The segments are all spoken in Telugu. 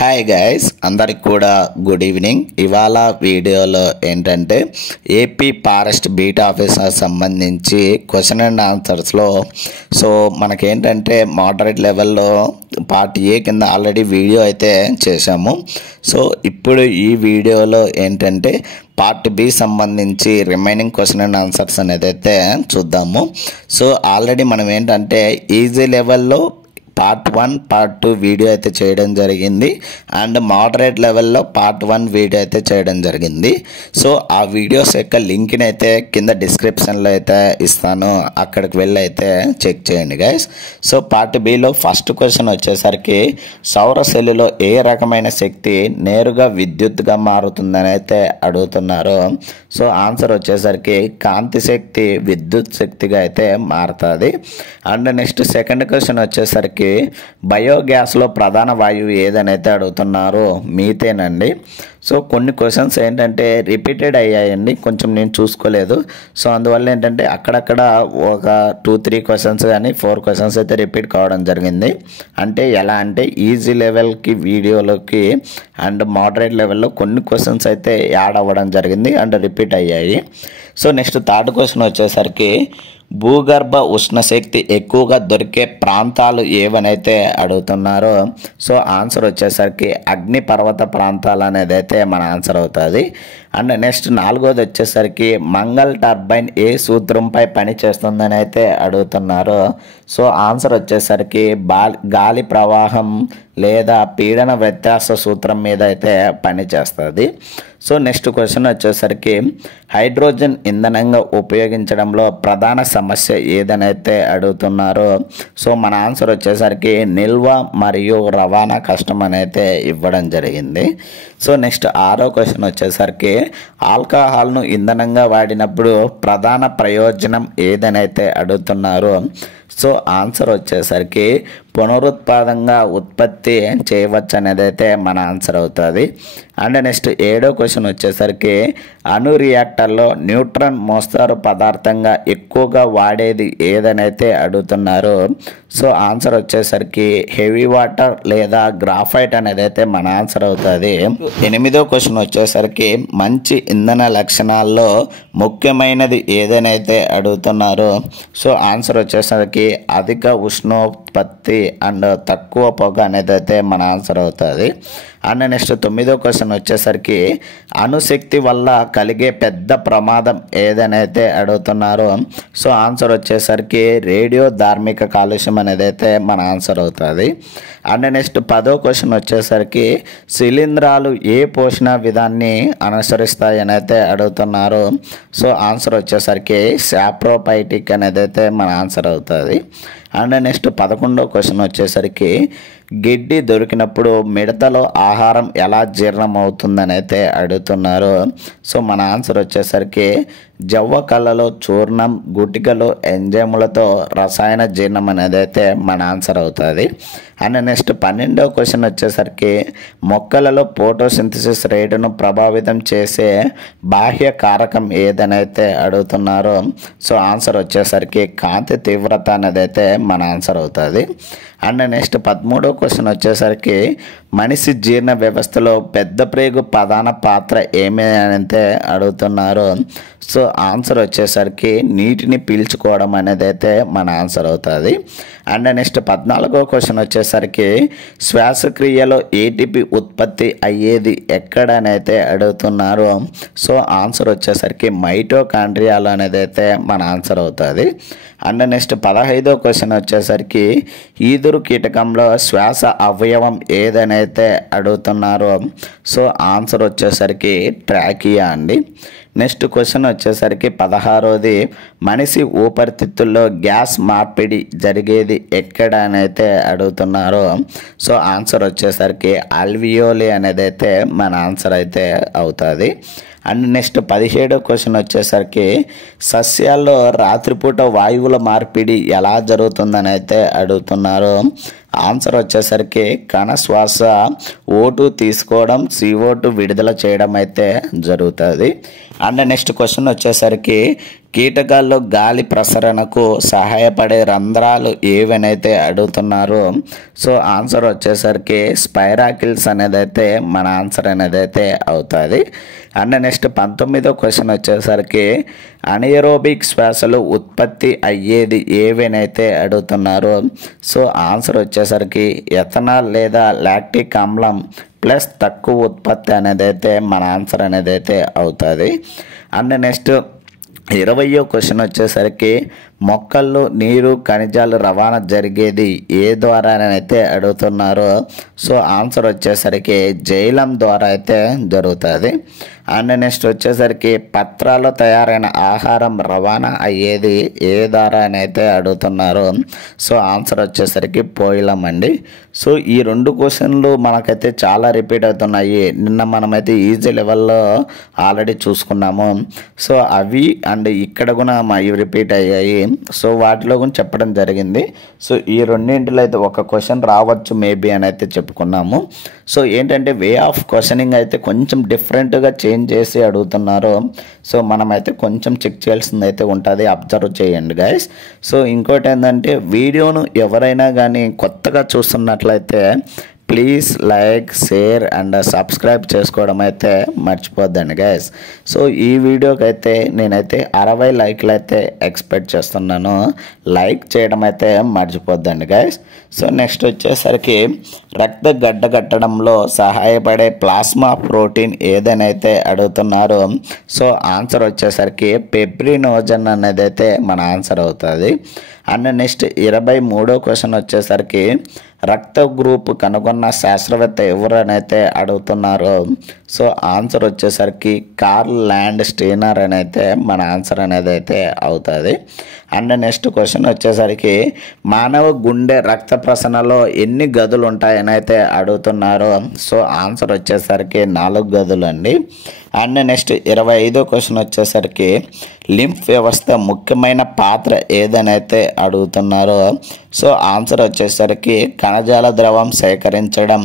హాయ్ గైస్, అందరికి కూడా గుడ్ ఈవినింగ్. ఇవాళ వీడియోలో ఏంటంటే ఏపీ ఫారెస్ట్ బీట్ ఆఫీసర్ సంబంధించి క్వశ్చన్ అండ్ ఆన్సర్స్లో మనకేంటంటే మోడరేట్ లెవెల్లో పార్ట్ ఏ కింద ఆల్రెడీ వీడియో అయితే చేశాము. ఇప్పుడు ఈ వీడియోలో ఏంటంటే పార్ట్ బి సంబంధించి రిమైనింగ్ క్వశ్చన్ అండ్ ఆన్సర్స్ అనేది అయితే చూద్దాము. ఆల్రెడీ మనం ఏంటంటే ఈజీ లెవెల్లో పార్ట్ 1 పార్ట్ 2 వీడియో అయితే చేయడం జరిగింది అండ్ మోడరేట్ లెవెల్లో పార్ట్ 1 వీడియో అయితే చేయడం జరిగింది. ఆ వీడియోస్ యొక్క లింక్ని అయితే కింద డిస్క్రిప్షన్లో అయితే ఇస్తాను, అక్కడికి వెళ్ళి అయితే చెక్ చేయండి guys. Part below first question వచ్చేసరికి సౌర సెల్లులో ఏ రకమైన శక్తి నేరుగా విద్యుత్తుగా మారుతుందని అయితే అడుగుతున్నారు. ఆన్సర్ వచ్చేసరికి కాంతి శక్తి విద్యుత్ శక్తిగా అయితే మారుతుంది. అండ్ నెక్స్ట్ సెకండ్ క్వశ్చన్ వచ్చేసరికి బయోగ్యాస్లో ప్రధాన వాయువు ఏదనైతే అడుగుతున్నారు, మీథేన్ అండి. కొన్ని క్వశ్చన్స్ ఏంటంటే రిపీటెడ్ అయ్యాయండి, కొంచెం నేను చూసుకోలేదు. అందువల్ల ఏంటంటే అక్కడక్కడ ఒక 2-3 క్వశ్చన్స్ కానీ 4 క్వశ్చన్స్ అయితే రిపీట్ కావడం జరిగింది. అంటే ఎలా అంటే ఈజీ లెవెల్కి వీడియోలోకి అండ్ మోడరేట్ లెవెల్లో కొన్ని క్వశ్చన్స్ అయితే యాడ్ అవ్వడం జరిగింది అండ్ రిపీట్ అయ్యాయి. నెక్స్ట్ థర్డ్ క్వశ్చన్ వచ్చేసరికి భూగర్భ ఉష్ణశక్తి ఎక్కువగా దొరికే ప్రాంతాలు ఏవనైతే అడుగుతున్నారో ఆన్సర్ వచ్చేసరికి అగ్నిపర్వత ప్రాంతాలు అనేది అయితే మన ఆన్సర్ అవుతుంది. అండ్ నెక్స్ట్ నాలుగోది వచ్చేసరికి మంగళ టర్బైన్ ఏ సూత్రంపై పని చేస్తుందని అయితే అడుగుతున్నారు. ఆన్సర్ వచ్చేసరికి గాలి ప్రవాహం లేదా పీడన వ్యత్యాస సూత్రం మీద అయితే పని చేస్తుంది. నెక్స్ట్ క్వశ్చన్ వచ్చేసరికి హైడ్రోజన్ ఇంధనంగా ఉపయోగించడంలో ప్రధాన సమస్య ఏదనైతే అడుగుతున్నారో మన ఆన్సర్ వచ్చేసరికి నిల్వ మరియు రవాణా కష్టం అనేది ఇవ్వడం జరిగింది. నెక్స్ట్ ఆరో క్వశ్చన్ వచ్చేసరికి ఆల్కహాల్ను ఇంధనంగా వాడినప్పుడు ప్రధాన ప్రయోజనం ఏదనైతే అడుగుతున్నారు. ఆన్సర్ వచ్చేసరికి పునరుత్పాదంగా ఉత్పత్తి చేయవచ్చు అనేది అయితే మన ఆన్సర్ అవుతుంది. అండ్ నెక్స్ట్ ఏడో క్వశ్చన్ వచ్చేసరికి అణు రియాక్టర్లో న్యూట్రాన్ మోస్తారు పదార్థంగా ఎక్కువగా వాడేది ఏదనైతే అడుగుతున్నారు. ఆన్సర్ వచ్చేసరికి హెవీ వాటర్ లేదా గ్రాఫైట్ అనేది అయితే మన ఆన్సర్ అవుతుంది. ఎనిమిదో క్వశ్చన్ వచ్చేసరికి మంచి ఇంధన లక్షణాల్లో ముఖ్యమైనది ఏదనైతే అడుగుతున్నారు. ఆన్సర్ వచ్చేసరికి అధిక ఉష్ణోత్పత్తి అండ్ తక్కువ పొగ అనేది అయితే మన ఆన్సర్ అవుతుంది. అండ్ నెక్స్ట్ తొమ్మిదో క్వశ్చన్ వచ్చేసరికి అణుశక్తి వల్ల కలిగే పెద్ద ప్రమాదం ఏదనైతే అడుగుతున్నారు. ఆన్సర్ వచ్చేసరికి రేడియో ధార్మిక కాలుష్యం అనేది అయితే మన ఆన్సర్ అవుతుంది. అండ్ నెక్స్ట్ 10వ క్వశ్చన్ వచ్చేసరికి శిలీంధ్రాలు ఏ పోషణ విధాన్ని అనుసరిస్తాయని అయితే అడుగుతున్నారు. ఆన్సర్ వచ్చేసరికి సాప్రోపైటిక్ అనేది అయితే మన ఆన్సర్ అవుతుంది. అండ్ నెక్స్ట్ 11వ క్వశ్చన్ వచ్చేసరికి గిడ్డి దొరికినప్పుడు మిడతలో ఆహారం ఎలా జీర్ణం అవుతుందని అయితే అడుగుతున్నారు. మన ఆన్సర్ వచ్చేసరికి జవ్వ కళ్ళలో చూర్ణం, గుటికలో ఎంజైములతో రసాయన జీర్ణం అనేది అయితే మన ఆన్సర్ అవుతుంది. అండ్ నెక్స్ట్ 12వ క్వశ్చన్ వచ్చేసరికి మొక్కలలో ఫోటోసింథసిస్ రేటును ప్రభావితం చేసే బాహ్య కారకం ఏదనైతే అడుగుతున్నారు. ఆన్సర్ వచ్చేసరికి కాంతి తీవ్రత అనేది అయితే మన ఆన్సర్ అవుతుంది. అండ్ నెక్స్ట్ 13వ క్వశ్చన్ వచ్చేసరికి మనిషి జీర్ణ వ్యవస్థలో పెద్ద ప్రేగు ప్రధాన పాత్ర ఏమి అని అయితే అడుగుతున్నారు. ఆన్సర్ వచ్చేసరికి నీటిని పీల్చుకోవడం అనేది అయితే మన ఆన్సర్ అవుతుంది. అండ్ నెక్స్ట్ 14వ క్వశ్చన్ వచ్చేసరికి శ్వాసక్రియలో ఏటీపీ ఉత్పత్తి అయ్యేది ఎక్కడనైతే అడుగుతున్నారు. ఆన్సర్ వచ్చేసరికి మైటోకాండ్రియాలు అనేది అయితే మన ఆన్సర్ అవుతుంది. అండ్ నెక్స్ట్ 15వ క్వశ్చన్ వచ్చేసరికి ఈదురు కీటకంలో శ్వాస అవయవం ఏదనైతే అడుగుతున్నారో ఆన్సర్ వచ్చేసరికి ట్రాకియా అండి. నెక్స్ట్ క్వశ్చన్ వచ్చేసరికి 16వది మనిషి ఊపిరితిత్తుల్లో గ్యాస్ మార్పిడి జరిగేది ఎక్కడ అని అయితే అడుగుతున్నారు. ఆన్సర్ వచ్చేసరికి అల్వియోలి అనేది అయితే మన ఆన్సర్ అయితే అవుతుంది. అండ్ నెక్స్ట్ 17వ క్వశ్చన్ వచ్చేసరికి సస్యాల్లో రాత్రిపూట వాయువుల మార్పిడి ఎలా జరుగుతుందని అయితే అడుగుతున్నారు. ఆన్సర్ వచ్చేసరికి కణ శ్వాస O2 తీసుకోవడం, CO2 విడుదల చేయడం అయితే జరుగుతుంది. అండ్ నెక్స్ట్ క్వశ్చన్ వచ్చేసరికి కీటకాల్లో గాలి ప్రసరణకు సహాయపడే రంధ్రాలు ఏవనైతే అడుగుతున్నారో సో ఆన్సర్ వచ్చేసరికి స్పైరాకిల్స్ అనేది అయితే మన ఆన్సర్ అనేది అయితే అవుతుంది. అండ్ నెక్స్ట్ 19వ క్వశ్చన్ వచ్చేసరికి అనెరోబిక్ శ్వాసలు ఉత్పత్తి అయ్యేది ఏవైతే అడుగుతున్నారో సో ఆన్సర్ వచ్చేసరికి ఎథనాల్ లేదా లాక్టిక్ ఆమ్లం ప్లస్ తక్కువ ఉత్పత్తి అనేది అయితే మన ఆన్సర్ అనేది అయితే అవుతుంది. అండ్ నెక్స్ట్ 20వ క్వశ్చన్ వచ్చేసరికి మొక్కల్లో నీరు ఖనిజాలు రవాణా జరిగేది ఏ ద్వారానైతే అడుగుతున్నారో సో ఆన్సర్ వచ్చేసరికి జైలం ద్వారా అయితే జరుగుతుంది. అండ్ నెక్స్ట్ వచ్చేసరికి పత్రాల్లో తయారైన ఆహారం రవాణా అయ్యేది ఏ ద్వారా అయితే అడుగుతున్నారు సో ఆన్సర్ వచ్చేసరికి పోయిలం అండి. సో ఈ 2 క్వశ్చన్లు మనకైతే చాలా రిపీట్ అవుతున్నాయి. నిన్న మనమైతే ఈజీ లెవెల్లో ఆల్రెడీ చూసుకున్నాము. సో అవి అండ్ ఇక్కడ కూడా ఇవి రిపీట్ అయ్యాయి. సో వాటిలో కూడా చెప్పడం జరిగింది. సో ఈ రెండింటిలో అయితే ఒక క్వశ్చన్ రావచ్చు మేబీ అని అయితే చెప్పుకున్నాము. సో ఏంటంటే వే ఆఫ్ క్వశ్చనింగ్ అయితే కొంచెం డిఫరెంట్గా చేంజ్ చేసి అడుగుతున్నారు. సో మనమైతే కొంచెం చెక్ చేయాల్సింది అయితే ఉంటుంది. అబ్జర్వ్ చేయండి గైస్. సో ఇంకోటి ఏంటంటే వీడియోను ఎవరైనా కానీ కొత్తగా చూస్తున్నట్లయితే please like share and subscribe చేసుకోవడం అయితే మర్చిపోద్దండి గైస్. సో ఈ వీడియోకి అయితే నేనైతే 60 లైక్లు అయితే ఎక్స్పెక్ట్ చేస్తున్నాను. లైక్ చేయడం అయితే మర్చిపోద్దండి గైస్. సో నెక్స్ట్ వచ్చేసరికి రక్త గడ్డ కట్టడంలో సహాయపడే ప్లాస్మా ప్రోటీన్ ఏదైతే అడుగుతున్నారో సో ఆన్సర్ వచ్చేసరికి పెప్రినోజన్ అనేది అయితే మన ఆన్సర్ అవుతుంది. అండ్ నెక్స్ట్ 23వ క్వశ్చన్ వచ్చేసరికి రక్త గ్రూప్ కనుగొన్న శాస్త్రవేత్త ఎవరనైతే అడుగుతున్నారో సో ఆన్సర్ వచ్చేసరికి కార్ల్ ల్యాండ్ స్టీనర్ అని అయితే మన ఆన్సర్ అనేది అయితే అవుతుంది. అండ్ నెక్స్ట్ క్వశ్చన్ వచ్చేసరికి మానవ గుండె రక్త ప్రసరణలో ఎన్ని గదులు ఉంటాయని అయితే అడుగుతున్నారు సో ఆన్సర్ వచ్చేసరికి 4 గదులు అండి. అండ్ నెక్స్ట్ 25వ క్వశ్చన్ వచ్చేసరికి లింఫ్ వ్యవస్థ ముఖ్యమైన పాత్ర ఏదనైతే అడుగుతున్నారో సో ఆన్సర్ వచ్చేసరికి కణజాల ద్రవం సేకరించడం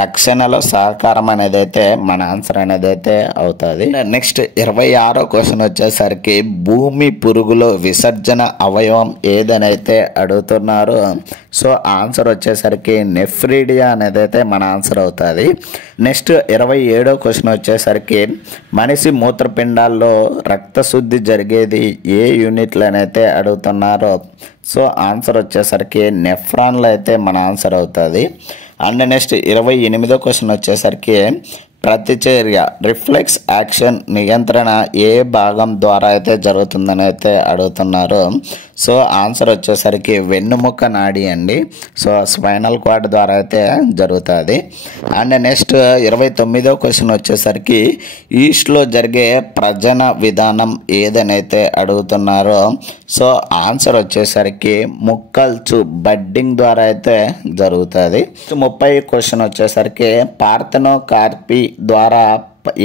రక్షణలో సహకారం అనేది అయితే మన ఆన్సర్ అనేది అయితే అవుతుంది. నెక్స్ట్ 26వ క్వశ్చన్ వచ్చేసరికి భూమి పురుగులో విసర్జన అవయవం ఏదనైతే అడుగుతున్నారో సో ఆన్సర్ వచ్చేసరికి నెఫ్రిడియా అనేది అయితే మన ఆన్సర్ అవుతుంది. నెక్స్ట్ 27వ క్వశ్చన్ వచ్చేసరికి మనిషి మూత్రపిండాల్లో రక్తశుద్ధి జరిగేది ఏ యూనిట్లనైతే అడుగుతున్నారో సో ఆన్సర్ వచ్చేసరికి నెఫ్రాన్లు అయితే మన ఆన్సర్ అవుతుంది. అండ్ నెక్స్ట్ 28వ క్వశ్చన్ వచ్చేసరికి ప్రతిచర్య రిఫ్లెక్స్ యాక్షన్ నియంత్రణ ఏ భాగం ద్వారా అయితే జరుగుతుందని అయితే అడుగుతున్నారు సో ఆన్సర్ వచ్చేసరికి వెన్నుముక్క నాడి అండి. సో స్పైనల్ కార్డ్ ద్వారా అయితే జరుగుతుంది. అండ్ నెక్స్ట్ 29వ క్వశ్చన్ వచ్చేసరికి ఈస్ట్లో జరిగే ప్రజన విధానం ఏదనైతే అడుగుతున్నారో సో ఆన్సర్ వచ్చేసరికి ముక్కల్చు బడ్డింగ్ ద్వారా అయితే జరుగుతుంది. 30వ క్వశ్చన్ వచ్చేసరికి పార్థనోకార్పీ ద్వారా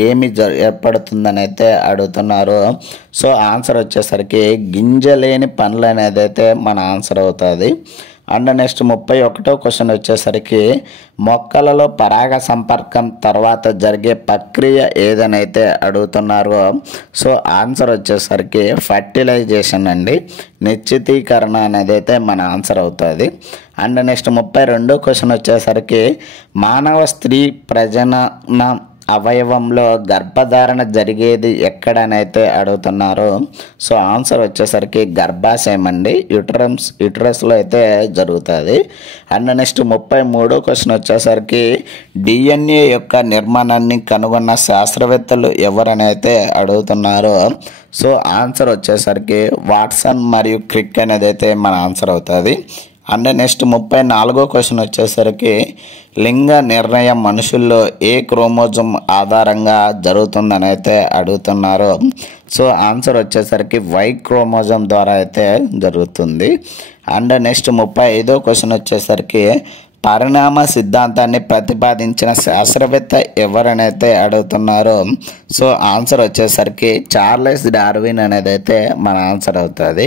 ఏమి ఏర్పడుతుందని అయితే అడుగుతున్నారు సో ఆన్సర్ వచ్చేసరికి గింజలేని పండ్లు అనేది అయితే మన ఆన్సర్ అవుతుంది. అండ్ నెక్స్ట్ 31వ క్వశ్చన్ వచ్చేసరికి మొక్కలలో పరాగ సంపర్కం తర్వాత జరిగే ప్రక్రియ ఏదనైతే అడుగుతున్నారో సో ఆన్సర్ వచ్చేసరికి ఫర్టిలైజేషన్ అండి, నిశ్చితీకరణ అనేది అయితే మన ఆన్సర్ అవుతుంది. అండ్ నెక్స్ట్ 32వ క్వశ్చన్ వచ్చేసరికి మానవ స్త్రీ ప్రజనన అవయవంలో గర్భధారణ జరిగేది ఎక్కడనైతే అడుగుతున్నారు సో ఆన్సర్ వచ్చేసరికి గర్భాశయం అండి, యుటరస్లో అయితే జరుగుతుంది. అండ్ నెక్స్ట్ 33వ క్వశ్చన్ వచ్చేసరికి డిఎన్ఏ యొక్క నిర్మాణాన్ని కనుగొన్న శాస్త్రవేత్తలు ఎవరనైతే అడుగుతున్నారో సో ఆన్సర్ వచ్చేసరికి వాట్సన్ మరియు క్రిక్ అనేది అయితే మన ఆన్సర్ అవుతుంది. అండ్ నెక్స్ట్ 34వ క్వశ్చన్ వచ్చేసరికి లింగ నిర్ణయం మనుషుల్లో ఏ క్రోమోజోమ్ ఆధారంగా జరుగుతుందని అయితే అడుగుతున్నారు సో ఆన్సర్ వచ్చేసరికి వై క్రోమోజోమ్ ద్వారా అయితే జరుగుతుంది. అండ్ నెక్స్ట్ 35వ క్వశ్చన్ వచ్చేసరికి పరిణామ సిద్ధాంతాన్ని ప్రతిపాదించిన శాస్త్రవేత్త ఎవరనైతే అడుగుతున్నారో సో ఆన్సర్ వచ్చేసరికి చార్లెస్ డార్విన్ అనేది అయితే మన ఆన్సర్ అవుతుంది.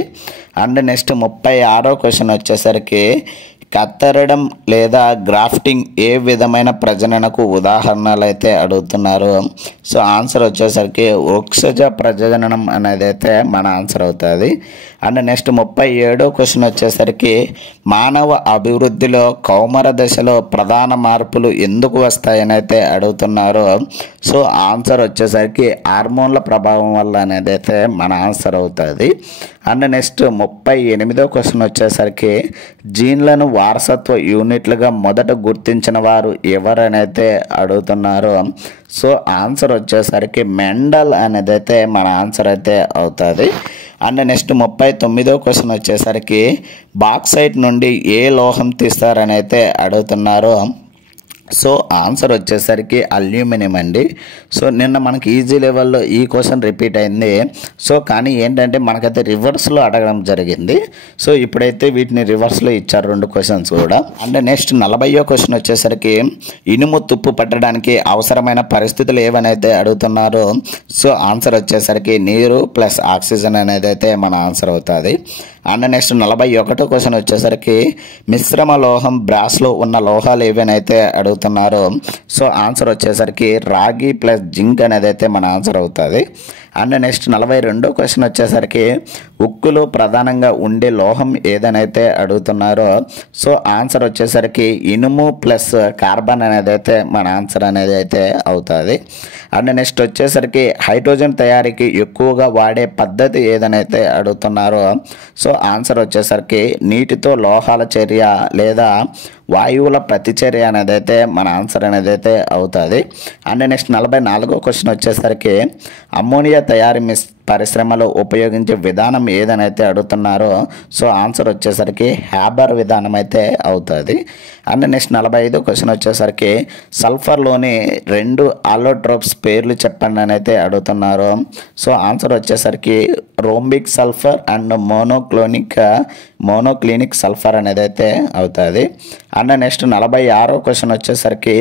అండ్ నెక్స్ట్ 36వ క్వశ్చన్ వచ్చేసరికి కత్తరడం లేదా గ్రాఫ్టింగ్ ఏ విధమైన ప్రజననకు ఉదాహరణలు అయితే అడుగుతున్నారు. సో ఆన్సర్ వచ్చేసరికి వృక్షజ ప్రజననం అనేది అయితే మన ఆన్సర్ అవుతుంది. అండ్ నెక్స్ట్ 37వ క్వశ్చన్ వచ్చేసరికి మానవ అభివృద్ధిలో కౌమార దశలో ప్రధాన మార్పులు ఎందుకు వస్తాయని అయితే అడుగుతున్నారు. సో ఆన్సర్ వచ్చేసరికి హార్మోన్ల ప్రభావం వల్ల అనేది అయితే మన ఆన్సర్ అవుతుంది. అండ్ నెక్స్ట్ 38వ క్వశ్చన్ వచ్చేసరికి జీన్లను వారసత్వ యూనిట్లుగా మొదట గుర్తించిన వారు ఎవరనైతే అడుగుతున్నారు. సో ఆన్సర్ వచ్చేసరికి మెండల్ అనేది అయితే మన ఆన్సర్ అయితే అవుతుంది. అండ్ నెక్స్ట్ 39వ క్వశ్చన్ వచ్చేసరికి బాక్సైట్ నుండి ఏ లోహం తీస్తారని అయితే అడుగుతున్నారు. సో ఆన్సర్ వచ్చేసరికి అల్యూమినియం అండి. సో నిన్న మనకి ఈజీ లెవెల్లో ఈ క్వశ్చన్ రిపీట్ అయింది. సో కానీ ఏంటంటే మనకైతే రివర్స్లో అడగడం జరిగింది. సో ఇప్పుడైతే వీటిని రివర్స్లో ఇచ్చారు 2 క్వశ్చన్స్ కూడా. అండ్ నెక్స్ట్ 40వ క్వశ్చన్ వచ్చేసరికి ఇనుము తుప్పు పట్టడానికి అవసరమైన పరిస్థితులు ఏవనైతే అడుగుతున్నారు. సో ఆన్సర్ వచ్చేసరికి నీరు ప్లస్ ఆక్సిజన్ అనేది అయితే మన ఆన్సర్ అవుతుంది. అండ్ నెక్స్ట్ 41వ క్వశ్చన్ వచ్చేసరికి మిశ్రమ లోహం బ్రాస్లో ఉన్న లోహాలు ఏవైతే అడుగుతున్నారు. సో ఆన్సర్ వచ్చేసరికి రాగి ప్లస్ జింక్ అనేది అయితే మన ఆన్సర్ అవుతుంది. అండ్ నెక్స్ట్ 42వ క్వశ్చన్ వచ్చేసరికి ఉక్కులో ప్రధానంగా ఉండే లోహం ఏదనైతే అడుగుతున్నారో. సో ఆన్సర్ వచ్చేసరికి ఇనుము ప్లస్ కార్బన్ అనేది అయితే మన ఆన్సర్ అనేది అయితే అవుతుంది. అండ్ నెక్స్ట్ వచ్చేసరికి హైడ్రోజన్ తయారీకి ఎక్కువగా వాడే పద్ధతి ఏదనైతే అడుగుతున్నారో. సో ఆన్సర్ వచ్చేసరికి నీటితో లోహాల చర్య లేదా వాయువుల ప్రతిచర్య అనేది అయితే మన ఆన్సర్ అనేది అయితే అవుతుంది. అండ్ నెక్స్ట్ 44వ క్వశ్చన్ వచ్చేసరికి అమ్మోనియా తయారీ పరిశ్రమలో ఉపయోగించే విధానం ఏదనైతే అడుగుతున్నారో. సో ఆన్సర్ వచ్చేసరికి హ్యాబర్ విధానం అయితే అవుతుంది. అండ్ నెక్స్ట్ 45వ క్వశ్చన్ వచ్చేసరికి సల్ఫర్లోని 2 ఆలోట్రోప్స్ పేర్లు చెప్పండి అని అయితే అడుగుతున్నారు. సో ఆన్సర్ వచ్చేసరికి rhombic sulphur and monoclinic sulphur అనేది అయితే అవుతుంది. అండ్ నెక్స్ట్ 46వ క్వశ్చన్ వచ్చేసరికి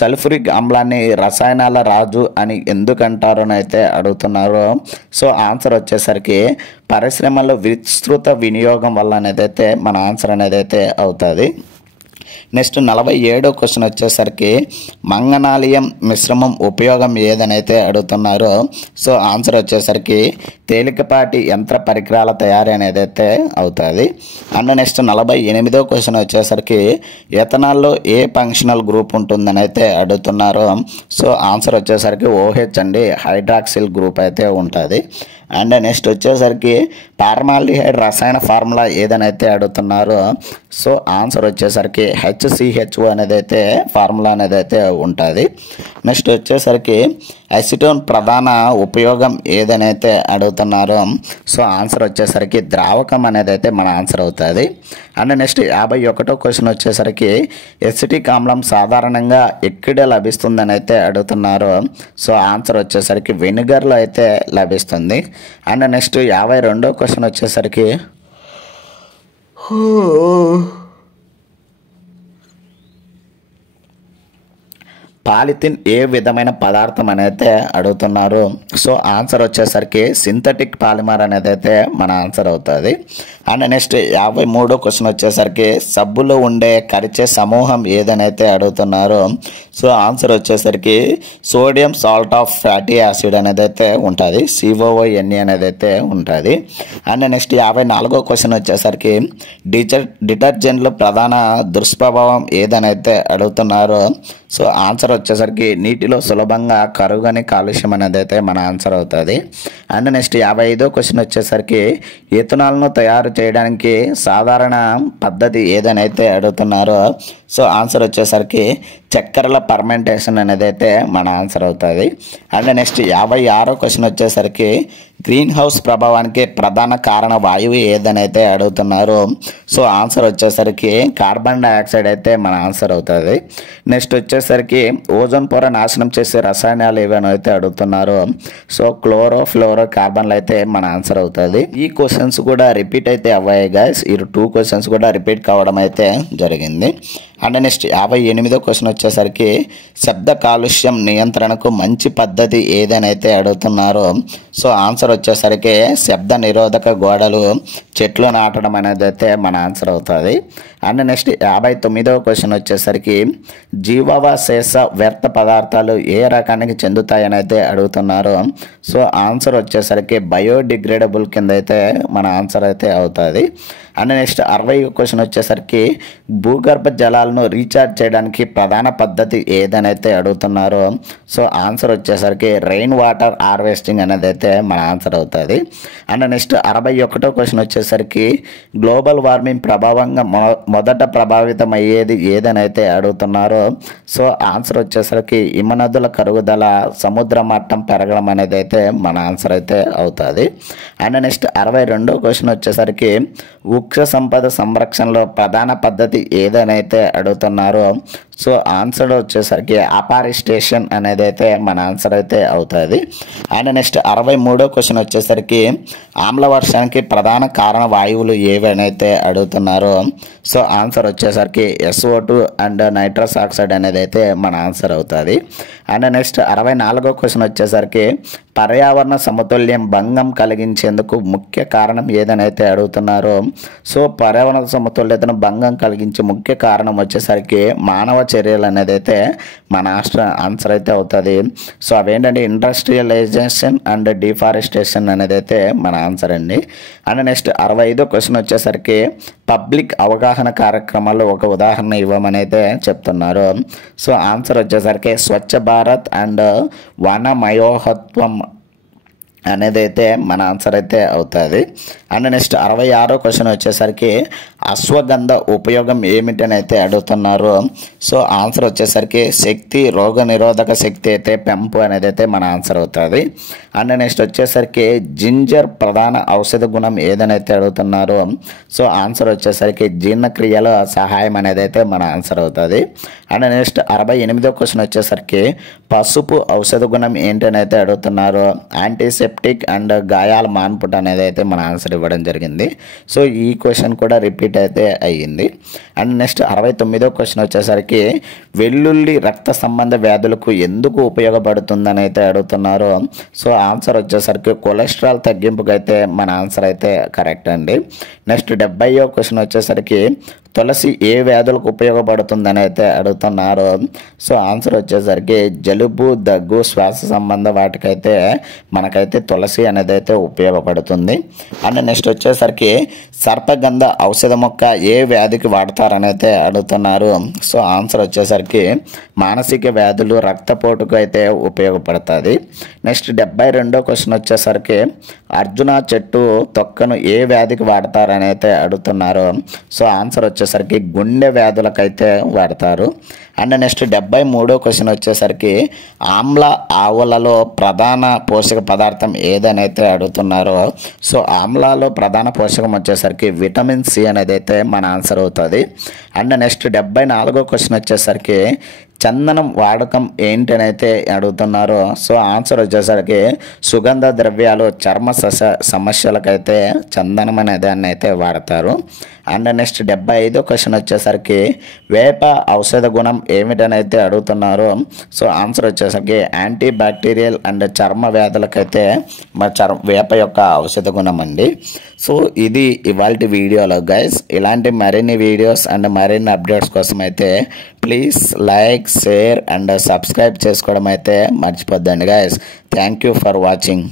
సల్ఫ్యూరిక్ ఆమ్లాన్ని రసాయనాల రాజు అని ఎందుకంటారు అని అయితే అడుగుతున్నారు. సో ఆన్సర్ వచ్చేసరికి పరిశ్రమలో విస్తృత వినియోగం వల్ల అనేది అయితే మన ఆన్సర్ అనేది అయితే అవుతుంది. నెక్స్ట్ 47వ క్వశ్చన్ వచ్చేసరికి మంగనాలియం మిశ్రమం ఉపయోగం ఏదనైతే అడుగుతున్నారో. సో ఆన్సర్ వచ్చేసరికి తేలికపాటి యంత్ర పరికరాల తయారీ అనేది అయితే అవుతుంది. అండ్ నెక్స్ట్ 48వ క్వశ్చన్ వచ్చేసరికి ఎథనాల్లో ఏ ఫంక్షనల్ గ్రూప్ ఉంటుందని అయితే అడుగుతున్నారు. సో ఆన్సర్ వచ్చేసరికి OH అండి, హైడ్రాక్సిల్ గ్రూప్ అయితే ఉంటుంది. అండ్ నెక్స్ట్ వచ్చేసరికి ఫార్మాల్డిహైడ్ రసాయన ఫార్ములా ఏదనైతే అడుగుతున్నారో. సో ఆన్సర్ వచ్చేసరికి HCHO అనేది అయితే ఫార్ములా అనేది అయితే ఉంటుంది. నెక్స్ట్ వచ్చేసరికి అసిటోన్ ప్రధాన ఉపయోగం ఏదనైతే అడుగుతున్నారో. సో ఆన్సర్ వచ్చేసరికి ద్రావకం అనేది అయితే మన ఆన్సర్ అవుతుంది. అండ్ నెక్స్ట్ 51వ క్వశ్చన్ వచ్చేసరికి ఎసిటిక్ ఆమ్లం సాధారణంగా ఎక్కడ లభిస్తుందని అయితే అడుగుతున్నారు. సో ఆన్సర్ వచ్చేసరికి వెనిగర్లో అయితే లభిస్తుంది. అండ్ నెక్స్ట్ 52వ క్వశ్చన్ వచ్చేసరికి పాలిథిన్ ఏ విధమైన పదార్థం అనేది అడుగుతున్నారు. సో ఆన్సర్ వచ్చేసరికి సింథటిక్ పాలిమర్ అనేది అయితే మన ఆన్సర్ అవుతుంది. అండ్ నెక్స్ట్ 53వ క్వశ్చన్ వచ్చేసరికి సబ్బులో ఉండే కరిచే సమూహం ఏదనైతే అడుగుతున్నారు. సో ఆన్సర్ వచ్చేసరికి sodium salt of fatty acid అనేది అయితే ఉంటుంది, COONE అనేది అయితే ఉంటుంది. అండ్ నెక్స్ట్ 54వ క్వశ్చన్ వచ్చేసరికి డిటర్జెంట్లు ప్రధాన దుష్ప్రభావం ఏదనైతే అడుగుతున్నారు. సో ఆన్సర్ వచ్చేసరికి నీటిలో సులభంగా కరుగని కాలుష్యం అనేది అయితే మన ఆన్సర్ అవుతుంది. అండ్ నెక్స్ట్ 55వ క్వశ్చన్ వచ్చేసరికి ఇథనాల్ను తయారు చేయడానికి సాధారణ పద్ధతి ఏదనైతే అడుగుతున్నారో. సో ఆన్సర్ వచ్చేసరికి చక్కెరల పర్మెంటేషన్ అనేది అయితే మన ఆన్సర్ అవుతుంది. అండ్ నెక్స్ట్ 56వ క్వశ్చన్ వచ్చేసరికి గ్రీన్ హౌస్ ప్రభావానికి ప్రధాన కారణ వాయువు ఏదనైతే అడుగుతున్నారు. సో ఆన్సర్ వచ్చేసరికి కార్బన్ డైఆక్సైడ్ అయితే మన ఆన్సర్ అవుతుంది. నెక్స్ట్ వచ్చేసరికి ఓజోన్ పొర నాశనం చేసే రసాయనాలు ఏవైనా అయితే అడుగుతున్నారు. సో ఫ్లోరో కార్బన్లు అయితే మన ఆన్సర్ అవుతుంది. ఈ క్వశ్చన్స్ కూడా రిపీట్ అయితే అవ్వాయి గైస్. ఈ 2 క్వశ్చన్స్ కూడా రిపీట్ కావడం అయితే జరిగింది. అండ్ నెక్స్ట్ 58వ క్వశ్చన్ వచ్చేసరికి శబ్ద కాలుష్యం నియంత్రణకు మంచి పద్ధతి ఏదనైతే అడుగుతున్నారో సో ఆన్సర్ వచ్చేసరికి శబ్ద నిరోధక గోడలు చెట్లు నాటడం అనేది అయితే మన ఆన్సర్ అవుతుంది. అండ్ నెక్స్ట్ 59వ క్వశ్చన్ వచ్చేసరికి జీవావశేష వ్యర్థ పదార్థాలు ఏ రకానికి చెందుతాయని అయితే అడుగుతున్నారు. సో ఆన్సర్ వచ్చేసరికి బయోడిగ్రేడబుల్ కింద అయితే మన ఆన్సర్ అయితే అవుతుంది. అండ్ నెక్స్ట్ 60వ క్వశ్చన్ వచ్చేసరికి భూగర్భ జలాలను రీఛార్జ్ చేయడానికి ప్రధాన పద్ధతి ఏదనైతే అడుగుతున్నారో సో ఆన్సర్ వచ్చేసరికి రెయిన్ వాటర్ హార్వెస్టింగ్ అనేది అయితే మన ఆన్సర్ అవుతుంది. అండ్ నెక్స్ట్ 61వ క్వశ్చన్ వచ్చేసరికి గ్లోబల్ వార్మింగ్ ప్రభావంగా మొదట ప్రభావితం అయ్యేది ఏదనైతే అడుగుతున్నారో సో ఆన్సర్ వచ్చేసరికి హిమనదుల కరుగుదల సముద్ర మట్టం పెరగడం అనేది అయితే మన ఆన్సర్ అయితే అవుతుంది. అండ్ నెక్స్ట్ 62వ క్వశ్చన్ వచ్చేసరికి వృక్ష సంపద సంరక్షణలో ప్రధాన పద్ధతి ఏదనైతే అడుగుతున్నారో సో ఆన్సర్ వచ్చేసరికి అపారిస్టేషన్ అనేది అయితే మన ఆన్సర్ అయితే అవుతుంది. అండ్ నెక్స్ట్ 63వ క్వశ్చన్ వచ్చేసరికి ఆమ్ల వర్షానికి ప్రధాన కారణ వాయువులు ఏవైతే అడుగుతున్నారో సో ఆన్సర్ వచ్చేసరికి SO2 అండ్ నైట్రస్ ఆక్సైడ్ అనేది అయితే మన ఆన్సర్ అవుతుంది. అండ్ నెక్స్ట్ 64వ క్వశ్చన్ వచ్చేసరికి పర్యావరణ సమతుల్యం భంగం కలిగించేందుకు ముఖ్య కారణం ఏదనైతే అడుగుతున్నారో సో పర్యావరణ సమతుల్యతను భంగం కలిగించే ముఖ్య కారణం వచ్చేసరికి మానవ చర్యలు అనేది అయితే మన ఆన్సర్ అయితే అవుతుంది. సో అవేంటంటే ఇండస్ట్రియలైజేషన్ అండ్ డిఫారెస్టేషన్ అనేది అయితే మన ఆన్సర్ అండి. అండ్ నెక్స్ట్ 65వ క్వశ్చన్ వచ్చేసరికి పబ్లిక్ అవగాహన కార్యక్రమాల్లో ఒక ఉదాహరణ ఇవ్వమని అయితే చెప్తున్నారు. సో ఆన్సర్ వచ్చేసరికి స్వచ్ఛ భారత్ అండ్ వనమయోహత్వం అనేది అయితే మన ఆన్సర్ అయితే అవుతుంది. అండ్ నెక్స్ట్ 66వ క్వశ్చన్ వచ్చేసరికి అశ్వగంధ ఉపయోగం ఏమిటని అయితే అడుగుతున్నారు. సో ఆన్సర్ వచ్చేసరికి శక్తి రోగ నిరోధక శక్తి అయితే పెంపు అనేది అయితే మన ఆన్సర్ అవుతుంది. అండ్ నెక్స్ట్ వచ్చేసరికి జింజర్ ప్రధాన ఔషధ గుణం ఏదనైతే అడుగుతున్నారు. సో ఆన్సర్ వచ్చేసరికి జీర్ణక్రియలో సహాయం అనేది అయితే మన ఆన్సర్ అవుతుంది. అండ్ నెక్స్ట్ 68వ క్వశ్చన్ వచ్చేసరికి పసుపు ఔషధ గుణం ఏంటని అయితే అడుగుతున్నారు. యాంటీసెప్టిక్ అండ్ గాయాల మాన్పుట అనేది అయితే మన ఆన్సర్ ఇవ్వడం జరిగింది. సో ఈ క్వశ్చన్ కూడా రిపీట్ అయితే అయ్యింది. అండ్ నెక్స్ట్ 69వ క్వశ్చన్ వచ్చేసరికి వెల్లుల్లి రక్త సంబంధ వ్యాధులకు ఎందుకు ఉపయోగపడుతుందని అయితే అడుగుతున్నారు. సో ఆన్సర్ వచ్చేసరికి కొలెస్ట్రాల్ తగ్గింపుకి అయితే మన ఆన్సర్ అయితే కరెక్ట్ అండి. నెక్స్ట్ 70వ క్వశ్చన్ వచ్చేసరికి తులసి ఏ వ్యాధులకు ఉపయోగపడుతుందని అయితే అడుగుతున్నారు. సో ఆన్సర్ వచ్చేసరికి జలుబు దగ్గు శ్వాస సంబంధ వాటికైతే మనకైతే తులసి అనేది అయితే ఉపయోగపడుతుంది. అండ్ నెక్స్ట్ వచ్చేసరికి సర్పగంధ ఔషధ మొక్క ఏ వ్యాధికి వాడతారని అయితే అడుగుతున్నారు. సో ఆన్సర్ వచ్చేసరికి మానసిక వ్యాధులు రక్తపోటుకు అయితే ఉపయోగపడుతుంది. నెక్స్ట్ 72వ క్వశ్చన్ వచ్చేసరికి అర్జున చెట్టు తొక్కను ఏ వ్యాధికి వాడతారని అయితే అడుగుతున్నారు. సో ఆన్సర్ వచ్చేసరికి గుండె వ్యాధులకైతే వాడతారు. అండ్ నెక్స్ట్ 73వ క్వశ్చన్ వచ్చేసరికి ఆమ్ల ఆవులలో ప్రధాన పోషక పదార్థం ఏదనైతే అడుగుతున్నారో. సో ఆమ్లాలో ప్రధాన పోషకం వచ్చేసరికి విటమిన్ సి అనేది అయితే మన ఆన్సర్ అవుతుంది. అండ్ నెక్స్ట్ 74వ క్వశ్చన్ వచ్చేసరికి చందనం వాడకం ఏంటని అయితే అడుగుతున్నారు. సో ఆన్సర్ వచ్చేసరికి సుగంధ ద్రవ్యాలు చర్మ సమస్యలకైతే చందనం అనే దాన్ని అయితే వాడతారు. అండ్ నెక్స్ట్ 75వ క్వశ్చన్ వచ్చేసరికి వేప ఔషధ గుణం ఏమిటని అయితే అడుగుతున్నారు. సో ఆన్సర్ వచ్చేసరికి యాంటీ బ్యాక్టీరియల్ అండ్ చర్మ వ్యాధులకైతే వేప యొక్క ఔషధ గుణం అండి. సో ఇది ఇవాల్టి వీడియోలో గైస్. ఇలాంటి మరిన్ని వీడియోస్ అండ్ మరిన్ని అప్డేట్స్ కోసం అయితే please like share and subscribe చేసుకోవడం అయితే మర్చిపోద్దండి guys. Thank you for watching.